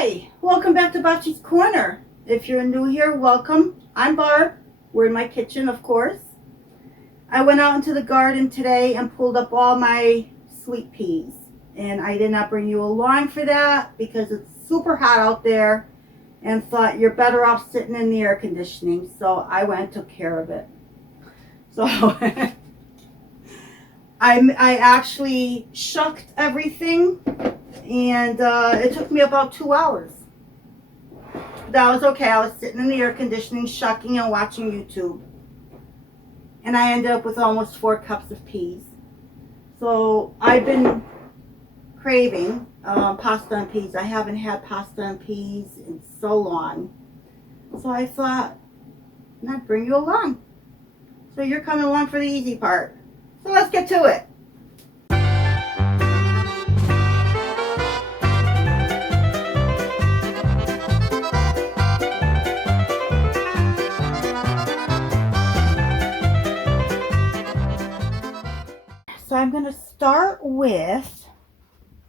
Hi, welcome back to Bopchi's Corner. If you're new here, welcome. I'm Barb. We're in my kitchen, of course. I went out into the garden today and pulled up all my sweet peas. And I did not bring you along for that because it's super hot out there and thought you're better off sitting in the air conditioning. So I went and took care of it. So I actually shucked everything. And it took me about 2 hours. That was okay. I was sitting in the air conditioning, shucking and watching YouTube. And I ended up with almost 4 cups of peas. So I've been craving pasta and peas. I haven't had pasta and peas in so long. So I thought, I'd bring you along. So you're coming along for the easy part. So let's get to it. So I'm going to start with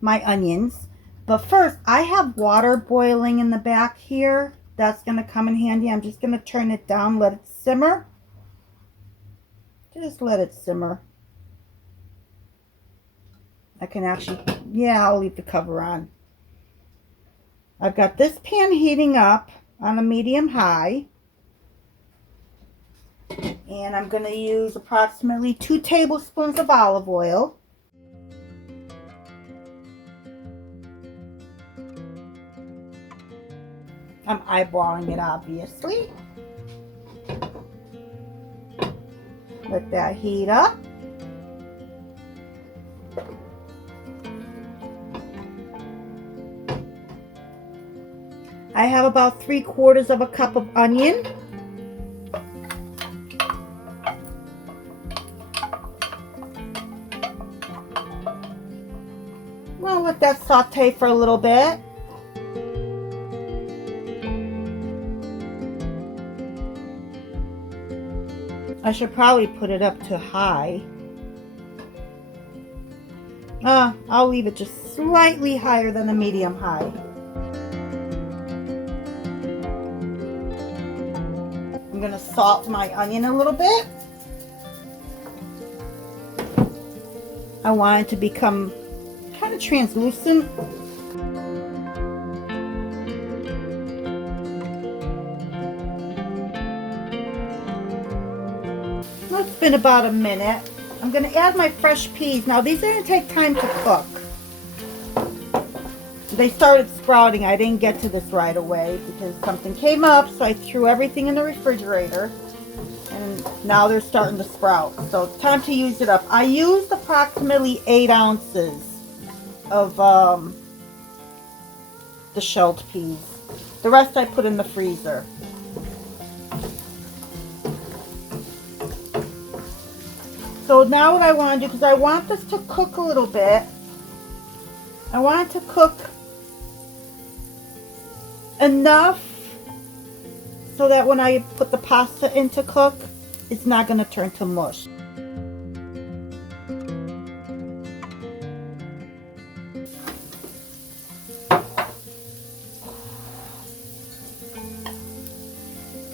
my onions. But first, I have water boiling in the back here. That's going to come in handy. I'm just going to turn it down, let it simmer. Just let it simmer. I can actually, I'll leave the cover on. I've got this pan heating up on a medium-high. And I'm going to use approximately 2 tablespoons of olive oil. I'm eyeballing it, obviously. Let that heat up. I have about 3/4 of a cup of onion. Well, let that saute for a little bit. I should probably put it up to high. I'll leave it just slightly higher than a medium high. I'm going to salt my onion a little bit. I want it to become kind of translucent. Well, it's been about a minute. I'm going to add my fresh peas. Now these are going to take time to cook. They started sprouting. I didn't get to this right away because something came up, so I threw everything in the refrigerator. And now they're starting to sprout. So it's time to use it up. I used approximately 8 ounces of the shelled peas. The rest I put in the freezer. So now what I want to do, because I want this to cook a little bit, I want it to cook enough so that when I put the pasta in to cook, it's not going to turn to mush.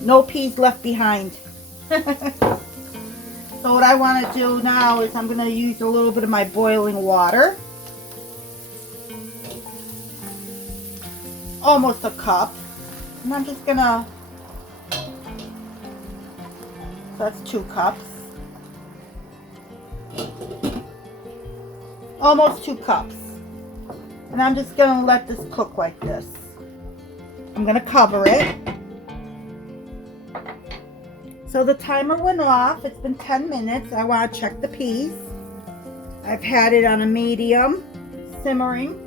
No peas left behind. So what I want to do now is I'm going to use a little bit of my boiling water. Almost a cup. And I'm just going to, that's 2 cups. Almost 2 cups. And I'm just going to let this cook like this. I'm going to cover it. So the timer went off. It's been 10 minutes. I want to check the peas. I've had it on a medium, simmering.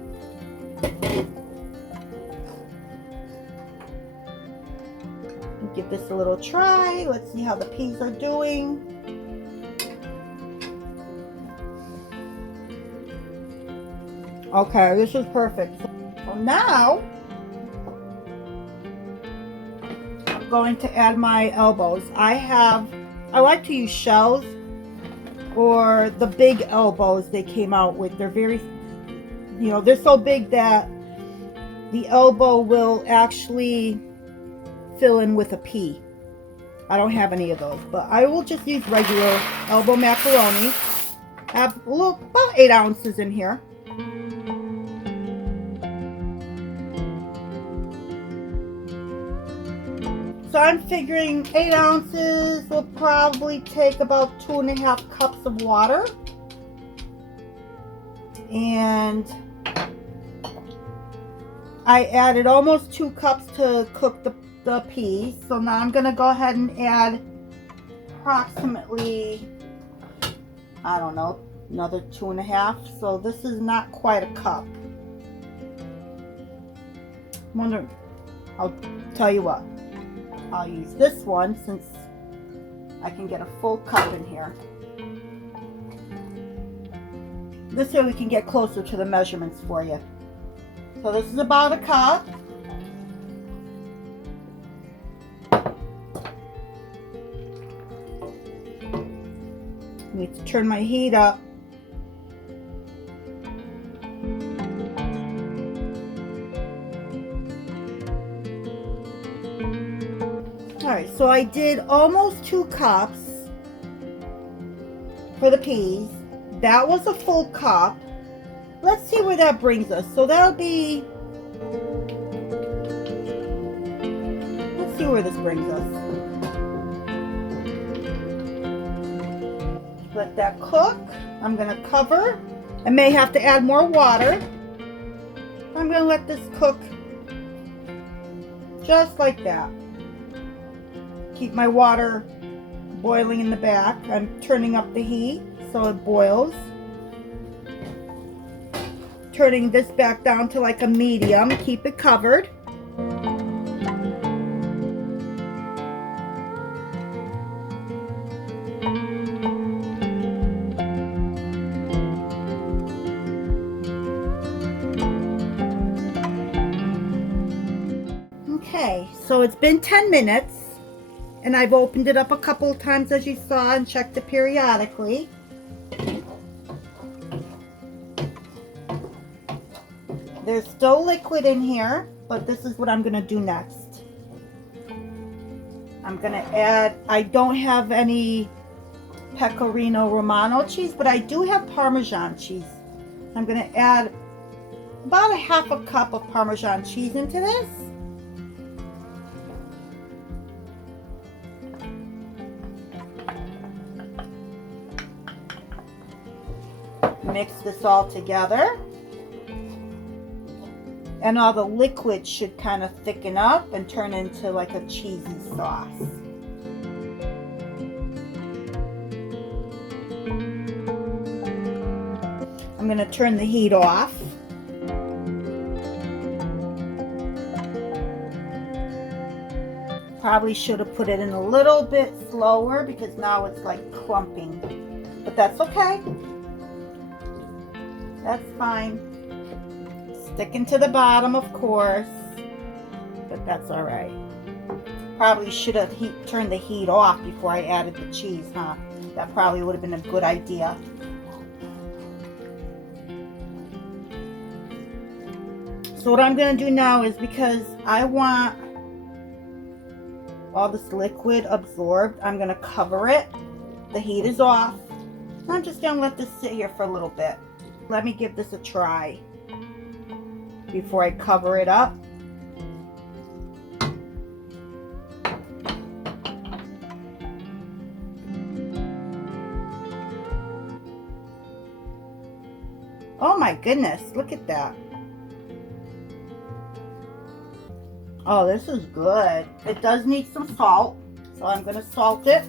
Give this a little try. Let's see how the peas are doing. Okay, this is perfect. So now going to add my elbows. I like to use shells or the big elbows they came out with. They're very, they're so big that the elbow will actually fill in with a pea. I don't have any of those, but I will just use regular elbow macaroni. I have about 8 ounces in here. So I'm figuring 8 ounces will probably take about 2.5 cups of water. And I added almost 2 cups to cook the peas. So now I'm going to go ahead and add approximately, I don't know, another 2.5. So this is not quite a cup. I'll tell you what. I'll use this one since I can get a full cup in here. This way we can get closer to the measurements for you. So this is about a cup. I need to turn my heat up. Alright, so I did almost 2 cups for the peas. That was a full cup. Let's see where that brings us. So that'll be, let's see where this brings us. Let that cook. I'm going to cover. I may have to add more water. I'm going to let this cook just like that. Keep my water boiling in the back. I'm turning up the heat so it boils. Turning this back down to like a medium. Keep it covered. Okay, so it's been 10 minutes. And I've opened it up a couple of times, as you saw, and checked it periodically. There's still liquid in here, but this is what I'm going to do next. I'm going to add, I don't have any Pecorino Romano cheese, but I do have Parmesan cheese. I'm going to add about 1/2 cup of Parmesan cheese into this. Mix this all together, and all the liquid should kind of thicken up and turn into like a cheesy sauce. I'm going to turn the heat off. Probably should have put it in a little bit slower because now it's like clumping, but that's okay. That's fine. Sticking to the bottom, of course, but that's all right. Probably should have turned the heat off before I added the cheese, huh? That probably would have been a good idea. So what I'm going to do now is, because I want all this liquid absorbed, I'm going to cover it. The heat is off. I'm just going to let this sit here for a little bit. Let me give this a try before I cover it up. Oh my goodness, look at that. Oh, this is good. It does need some salt, so I'm going to salt it.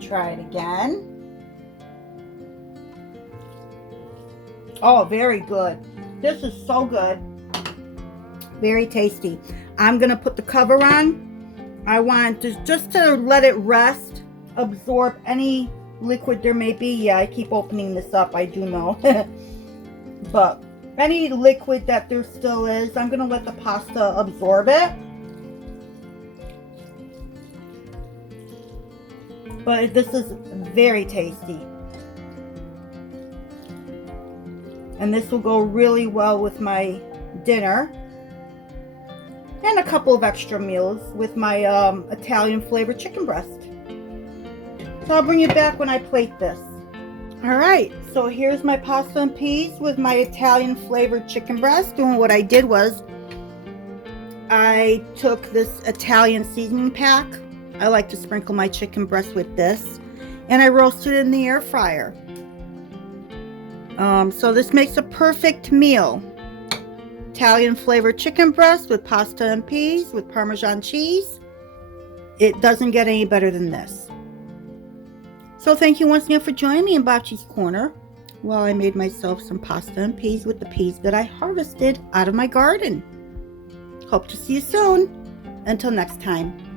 Try it again. Oh, very good. This is so good. Very tasty. I'm going to put the cover on. I want just to let it rest, absorb any liquid there may be. Yeah, I keep opening this up, I do know. But any liquid that there still is, I'm going to let the pasta absorb it. But this is very tasty. And this will go really well with my dinner. And a couple of extra meals with my Italian flavored chicken breast. So I'll bring you back when I plate this. Alright, so here's my pasta and peas with my Italian flavored chicken breast. And what I did was, I took this Italian seasoning pack. I like to sprinkle my chicken breast with this. And I roasted it in the air fryer. So this makes a perfect meal. Italian flavored chicken breast with pasta and peas with Parmesan cheese. It doesn't get any better than this. So thank you once again for joining me in Bopchi's Corner while I made myself some pasta and peas with the peas that I harvested out of my garden. Hope to see you soon. Until next time.